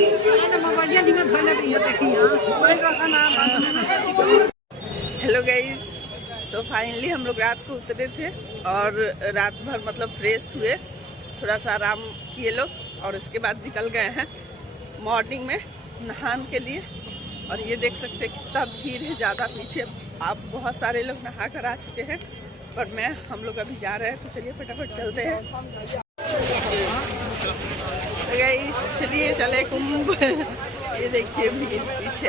Hello guys, तो finally हम लोग रात को उतरे थे और रात भर मतलब फ्रेश हुए, थोड़ा सा आराम किए लोग और उसके बाद निकल गए हैं मॉर्निंग में नहाने के लिए। और ये देख सकते हैं कितना भीड़ है, ज़्यादा पीछे आप बहुत सारे लोग नहा कर आ चुके हैं, पर हम लोग अभी जा रहे हैं। तो चलिए फटाफट चलते हैं। तो गाइस चलिए चले कुंभ। ये देखिए भीड़ पीछे।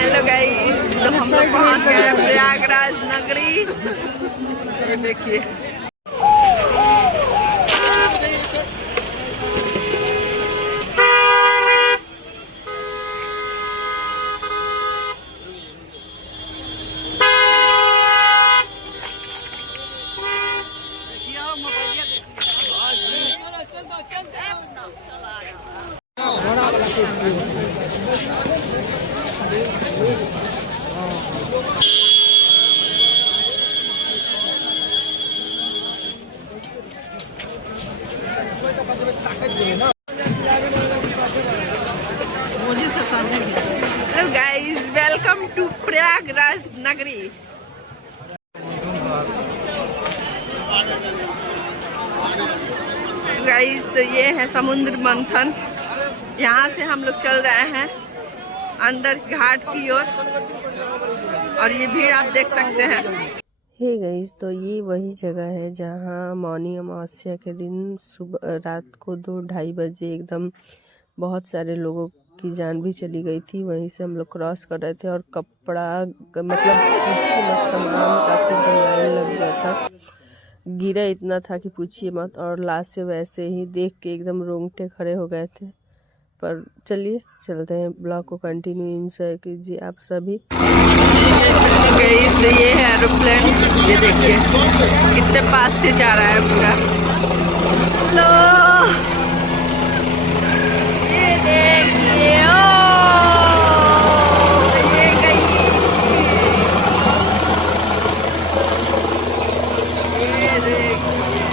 हेलो गाइस, तो हम लोग पहुंच गए हैं प्रयागराज नगरी। ये देखिए hello guys, welcome to Prayagraj नगरी। गाइस तो ये है समुद्र मंथन। यहाँ से हम लोग चल रहे हैं अंदर घाट की ओर और ये भीड़ आप देख सकते हैं। हे गाइस, तो ये वही जगह है जहाँ मौनी अमावस्या के दिन सुबह रात को 2-2:30 बजे एकदम बहुत सारे लोगों की जान भी चली गई थी। वहीं से हम लोग क्रॉस कर रहे थे और कपड़ा मतलब पूछिए मत, सामान काफी लाइन लग गया था, गिरा इतना था कि पूछिए मत। और लास्ट से वैसे ही देख के एकदम रोंगटे खड़े हो गए थे। पर चलिए चलते हैं, ब्लॉग को कंटिन्यू एंजॉय कीजिए आप सभी। तो ये है एरोप्लेन, ये देखिए कितने पास से जा रहा है पूरा। लो ये देखिए, ये गई, ये देखिए।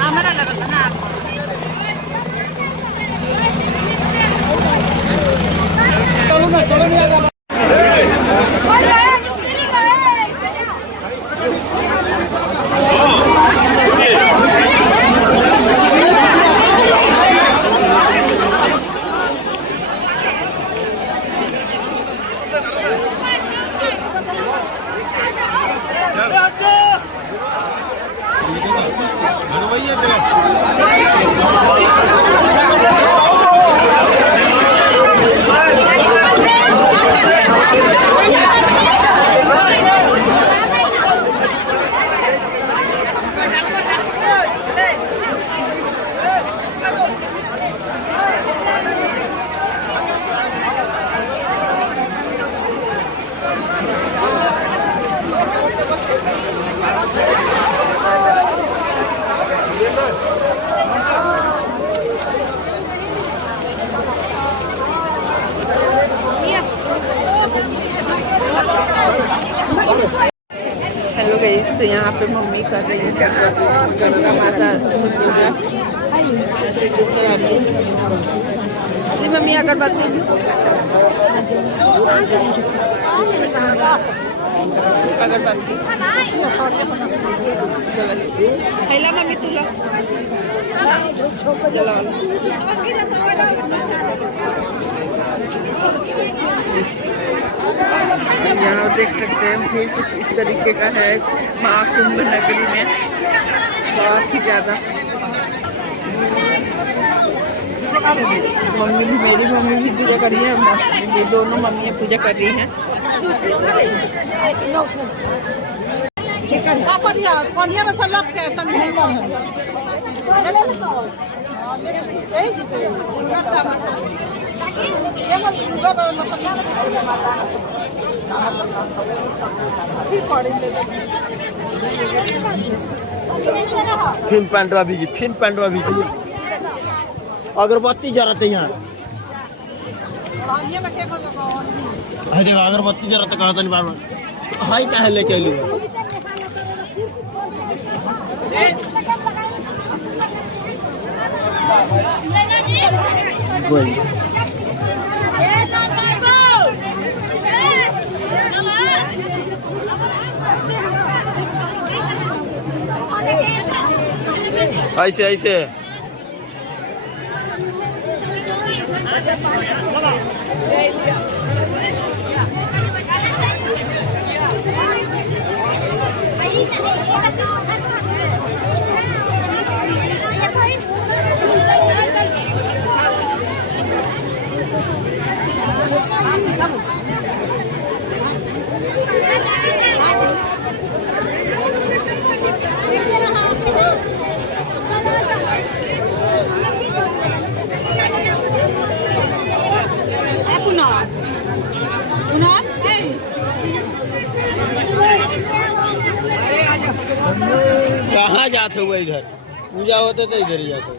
हमारा लगा ना हेलो गाइस, तो यहाँ पे मम्मी कर रही है गंगा माता पूजा। ऐसे कुछ चला रही है मम्मी अगरबत्ती। अगरबत्ती खैला मम्मी तुला जला। यहाँ देख सकते हैं फिर कुछ इस तरीके का है महाकुंभ नगरी में, बहुत ही ज़्यादा। मम्मी भी, मेरी मम्मी भी पूजा कर रही है, ये दोनों मम्मियाँ पूजा कर रही हैं। फिन पांडवा भी, फिन पांडवा भी अगरबत्ती जराते यहाँ देखो अगरबत्ती जरा तो कहा था नहीं बार हाई कहा लेके लियो ऐसे ऐसे कहाँ जाते हुए इधर पूजा होते तो इधर ही जाते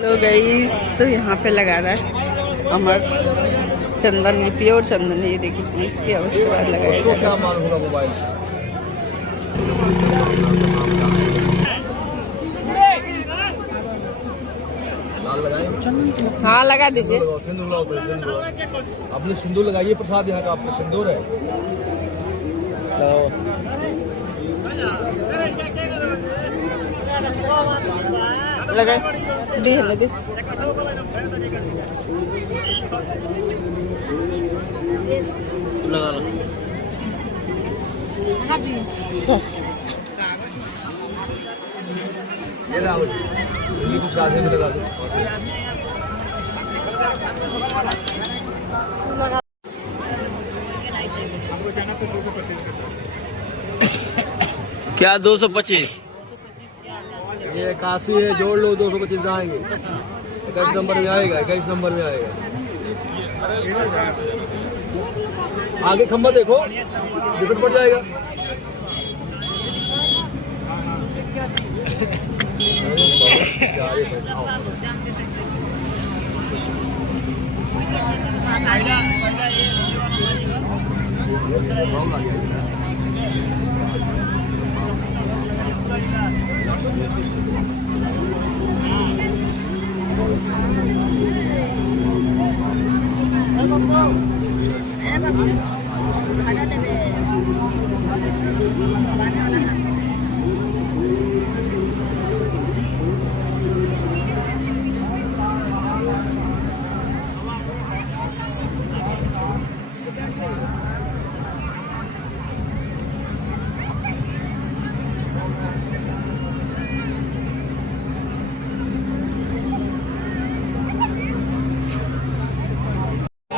लो गाइस, तो यहाँ पे लगा रहा है अमर चंदन, ये प्योर चंदन है। ये देखिए पुलिस की उसके बाद लगाया जाएगा। हाँ लगा दीजिए। अपने सिंदूर लगाइए, प्रसाद यहाँ का आपका सिंदूर है। लगा दे लगे लगा लो। ये ला ये कुछ राधे में लगा दो। क्या 225? ये 81 है, जोड़ लो 225 का आएंगे। 21 नंबर में आएगा, 21 नंबर में आएगा। आगे खंबा देखो, विकेट पड़ जाएगा।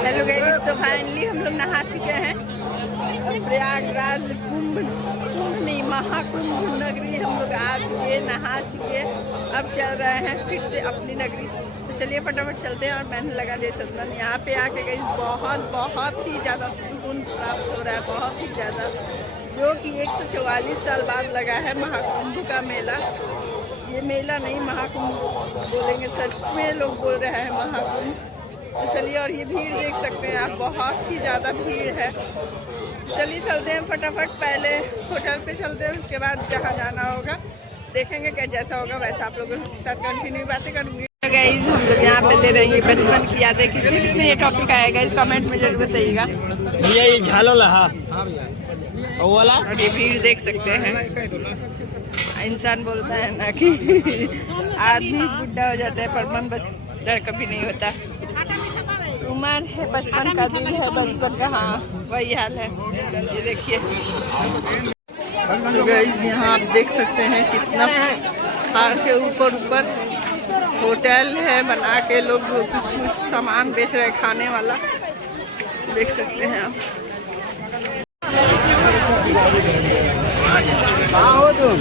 हेलो गाइस, तो फाइनली हम लोग नहा चुके हैं। प्रयागराज कुंभ नहीं, महाकुंभ नगरी हम लोग आ चुके, नहा चुके। अब चल रहे हैं फिर से अपनी नगरी। तो चलिए फटाफट चलते हैं। और मैंने लगा दिया चंदन। यहाँ पे आके गई बहुत ही ज़्यादा सुकून प्राप्त हो रहा है, बहुत ही ज़्यादा, जो कि 144 साल बाद लगा है महाकुंभ का मेला। ये मेला नहीं, महाकुंभ बोलेंगे, सच में लोग बोल रहे हैं महाकुंभ। तो चलिए, और ये भीड़ देख सकते हैं आप, बहुत ही ज़्यादा भीड़ है। चलिए चलते हैं फटाफट, पहले होटल पे चलते हैं, उसके बाद जहाँ जाना होगा देखेंगे, क्या जैसा होगा वैसा आप लोगों के साथ कंटिन्यू बातें करूँगी। गाइस, हम लोग यहाँ पे ले रहे हैं बचपन की यादें। किसने किसने ये टॉपिक आया गाइस, कमेंट में जरूर बताइएगा। भैया ये झालो लहा वाला, और ये भीड़ देख सकते हैं। इंसान बोलता है ना कि आदमी बुढ़ा हो जाता है पर मन बच्चा कभी नहीं होता। उम्र है बचपन का, दिल है बचपन का, हाँ वही हाल है। ये देखिए तो गाइस यहाँ आप देख सकते हैं कितना पहाड़ के ऊपर होटल है बना के, लोग कुछ सामान बेच रहे हैं खाने वाला, देख सकते हैं आप। कहाँ हो तुम?